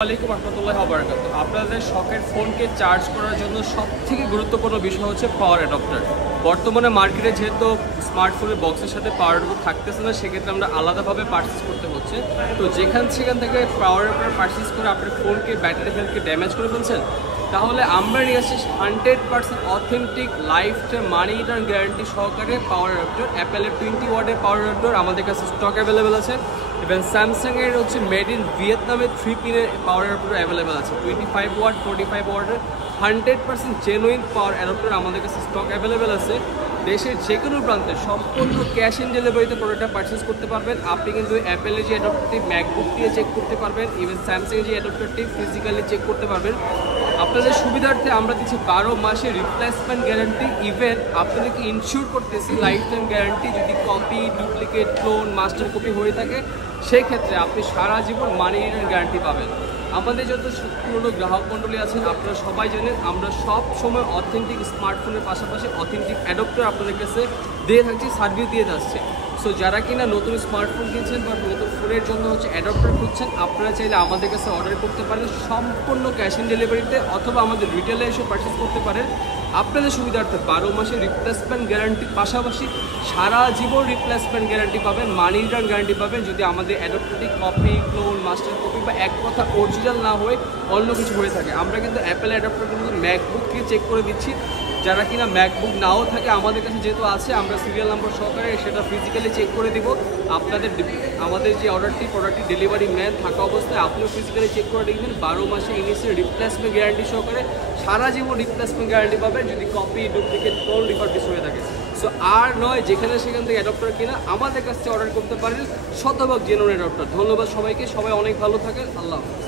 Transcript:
আসসালামু আলাইকুম রহমতুল্লাহি ওয়া বারাকাতুহু। আপনাদের শখের ফোনকে চার্জ করার জন্য সবথেকে গুরুত্বপূর্ণ বিষয় হচ্ছে পাওয়ার অ্যাডাপ্টার। বর্তমানে মার্কেটে যেহেতু স্মার্টফোনের বক্সের সাথে পাওয়ার অ্যাডাপ্টার থাকতেছে না, সেক্ষেত্রে আমরা আলাদাভাবে পারচেস করতে হচ্ছে। তো সেখান থেকে পাওয়ার অ্যাডাপ্টার পারচেস করে আপনার ফোনকে ব্যাটারি হেলথকে ড্যামেজ করে ফেলছেন, তাহলে আমরা নিয়ে আসছি 100% অথেন্টিক লাইফ টাইম মানি রিটার্ন গ্যারান্টি সহকারে পাওয়ার অ্যাডাপ্টার। অ্যাপেলের 20 ওয়াটের পাওয়ার অ্যাডাপ্টার আমাদের কাছে স্টক অ্যাভেলেবেল আছে, এবং স্যামসাংয়ের হচ্ছে মেড ইন ভিয়েতনামের 3 পিনের পাওয়ার অ্যাডাপ্টার অ্যাভেলেবেল আছে। 25 ওয়াট 45 ওয়াটের 100% জেনুইন পাওয়ার অ্যাডাপ্টার আমাদের কাছে স্টক অ্যাভেলেবেল আছে। দেশের যে কোনো প্রান্তে সম্পূর্ণ ক্যাশ ইন ডেলিভারিতে প্রোডাক্টটা পারচেস করতে পারবেন। আপনি কিন্তু অ্যাপেলের যে অ্যাডাপ্টারটি ম্যাকবুক দিয়ে চেক করতে পারবেন, ইভেন স্যামসাংয়ের যে অ্যাডাপ্টারটি ফিজিক্যালি চেক করতে পারবেন। আপনাদের সুবিধার্থে আমরা দিচ্ছি 12 মাসের রিপ্লেসমেন্ট গ্যারান্টি, ইভেন আপনাদেরকে ইনশিওর করতেছি লাইফ টাইম গ্যারান্টি। যদি copy, duplicate, clone, master copy হয়ে থাকে, সেই ক্ষেত্রে আপনি সারা জীবন মানি রিটার্ন গ্যারান্টি পাবেন। আমাদের যত পুরনো গ্রাহক মণ্ডলী আছেন আপনারা সবাই জানেন, আমরা সব সময় অথেন্টিক স্মার্টফোনের পাশাপাশি অথেন্টিক অ্যাডাপ্টার আপনাদের কাছে দিয়ে থাকছি, সার্ভিস দিয়ে যাচ্ছে। সো যারা কিনা নতুন স্মার্টফোন কিনছেন বা নতুন ফোনের জন্য হচ্ছে অ্যাডাপ্টার খুঁজছেন, আপনারা চাইলে আমাদের কাছে অর্ডার করতে পারেন সম্পূর্ণ ক্যাশ অন ডেলিভারিতে, অথবা আমাদের রিটেলে এসে পারচেস করতে পারেন। আপনাদের সুবিধার্থে 12 মাসের রিপ্লেসমেন্ট গ্যারান্টির পাশাপাশি সারা জীবন রিপ্লেসমেন্ট গ্যারান্টি পাবেন, মানি রিটার্ন গ্যারান্টি পাবেন যদি আমাদের অ্যাডাপ্টারটি কপি, ক্লোন, মাস্টার কপি বা এক কথা অরিজিনাল না হয়ে অন্য কিছু হয়ে থাকে। আমরা কিন্তু অ্যাপেল অ্যাডাপ্টার কিন্তু ম্যাকবুককে চেক করে দিচ্ছি। যারা কিনা ম্যাকবুক নাও থাকে, আমাদের কাছে যেহেতু আছে, আমরা সিরিয়াল নাম্বার সহকারে সেটা ফিজিক্যালি চেক করে দিব। আপনাদের আমাদের যে প্রোডাক্টটি ডেলিভারি ম্যান থাকা অবস্থায় আপনিও ফিজিক্যালি চেক করে দেখবেন। 12 মাসে ইনিশিয়াল রিপ্লেসমেন্ট গ্যারান্টি সহকারে সারা জীবন রিপ্লেসমেন্ট গ্যারান্টি পাবেন যদি কপি, ডুপ্লিকেট, ক্লোন, রিফারবিশ হয়ে থাকে। সো আর নয়, যেখানে সেখান থেকে অ্যাডাপ্টার কিনা আমাদের কাছ থেকে অর্ডার করতে পারেন, শতভাগ জেনুইন অ্যাডাপ্টার। ধন্যবাদ সবাইকে, সবাই অনেক ভালো থাকেন। আল্লাহ হাফেজ।